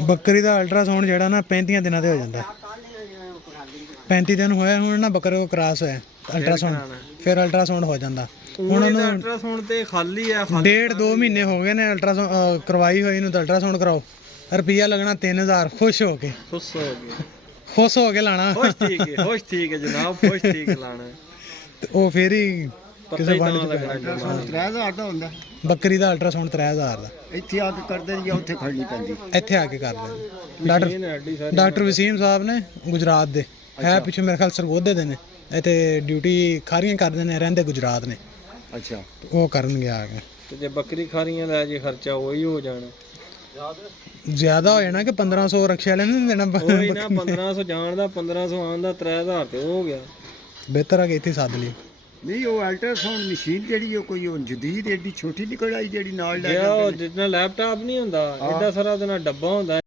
ਬੱਕਰੀ ਦਾ ਅਲਟਰਾਸਾਊਂਡ ਜਿਹੜਾ ਨਾ 35 ਦਿਨਾਂ ਤੇ ਹੋ ਜਾਂਦਾ। 35 ਦਿਨ ਹੋਇਆ ਹੁਣ ਨਾ ਬੱਕਰੇ ਕੋ ਕ੍ਰਾਸ ਹੋਇਆ ਅਲਟਰਾਸਾਊਂਡ, ਫਿਰ ਅਲਟਰਾਸਾਊਂਡ ਹੋ ਜਾਂਦਾ। ਹੁਣ ਉਹਨੂੰ ਅਲਟਰਾਸਾਊਂਡ ਤੇ ਖਾਲੀ ਆ, 1.5-2 ਮਹੀਨੇ ਹੋ ਗਏ ਨੇ ਅਲਟਰਾਸਾਊਂਡ ਕਰਵਾਈ ਹੋਈ ਨੂੰ। ਤਾਂ ਅਲਟਰਾਸਾਊਂਡ ਕਰਾਓ, ਰੁਪਈਆ ਲੱਗਣਾ 3000। ਖੁਸ਼ ਹੋ ਕੇ ਲਾਣਾ। ਖੁਸ਼ ਠੀਕ ਹੈ ਜਨਾਬ, ਖੁਸ਼ ਠੀਕ ਲਾਣਾ। ਤੇ ਉਹ ਫੇਰ ਹੀ ਕਿਸੇ ਵੰਡ ਚ ਅਲਟਰਾਸਾਊਂਡ 3000 ਦਾ ਹੁੰਦਾ। ਬੱਕਰੀ ਦਾ ਅਲਟਰਾਸਾਊਂਡ 3000 ਦਾ। ਇੱਥੇ ਆ ਕੇ ਕਰਦੇ ਜਾਂ ਉੱਥੇ ਖੜਨੀ ਪੈਂਦੀ? ਇੱਥੇ ਆ ਕੇ ਕਰਦੇ ਡਾਕਟਰ ਵਸੀਮ ਸਾਹਿਬ ਨੇ, ਗੁਜਰਾਤ ਦੇ ਹੈ, ਪਿੱਛੇ ਮੇਰੇ ਖਿਆਲ ਸਰਗੋਧੇ ਦੇ ਨੇ। ਇੱਥੇ ਡਿਊਟੀ ਖਾਰੀਆਂ ਕਰਦੇ ਨੇ, ਰਹਿੰਦੇ ਗੁਜਰਾਤ ਨੇ। ਅੱਛਾ, ਉਹ ਕਰਨਗੇ ਆ ਕੇ। ਤੇ ਜੇ ਬੱਕਰੀ ਖਾਰੀਆਂ ਲੈ ਜੇ ਖਰਚਾ ਉਹੀ ਹੋ ਜਾਣਾ, ਜ਼ਿਆਦਾ ਹੋ ਜਾਣਾ ਕਿ 1500 ਰਕਸ਼ੇ ਵਾਲੇ ਨੇ ਦੇਣਾ। ਉਹੀ ਨਾ 1500 ਜਾਣ ਦਾ, 1500 ਆਉਣ ਦਾ, 3000 ਤੇ ਉਹ ਹੋ ਗਿਆ। ਬਿਹਤਰ ਆ ਕਿ ਇੱਥੇ ਸੱਦ ਲਈ। ਨਹੀਂ ਉਹ ਅਲਟਰਾਸਾਊਂਡ ਮਸ਼ੀਨ ਜਿਹੜੀ ਉਹ ਕੋਈ ਉਹ ਜਦੀਦ ਏਡੀ ਛੋਟੀ ਨਿਕਲ ਆਈ ਜਿਹੜੀ ਨਾਲ ਲੈ ਉਹ ਜਿੱਦਾਂ ਲੈਪਟਾਪ ਨਹੀਂ ਹੁੰਦਾ, ਐਡਾ ਸਾਰਾ ਉਹਦੇ ਨਾਲ ਡੱਬਾ ਹੁੰਦਾ।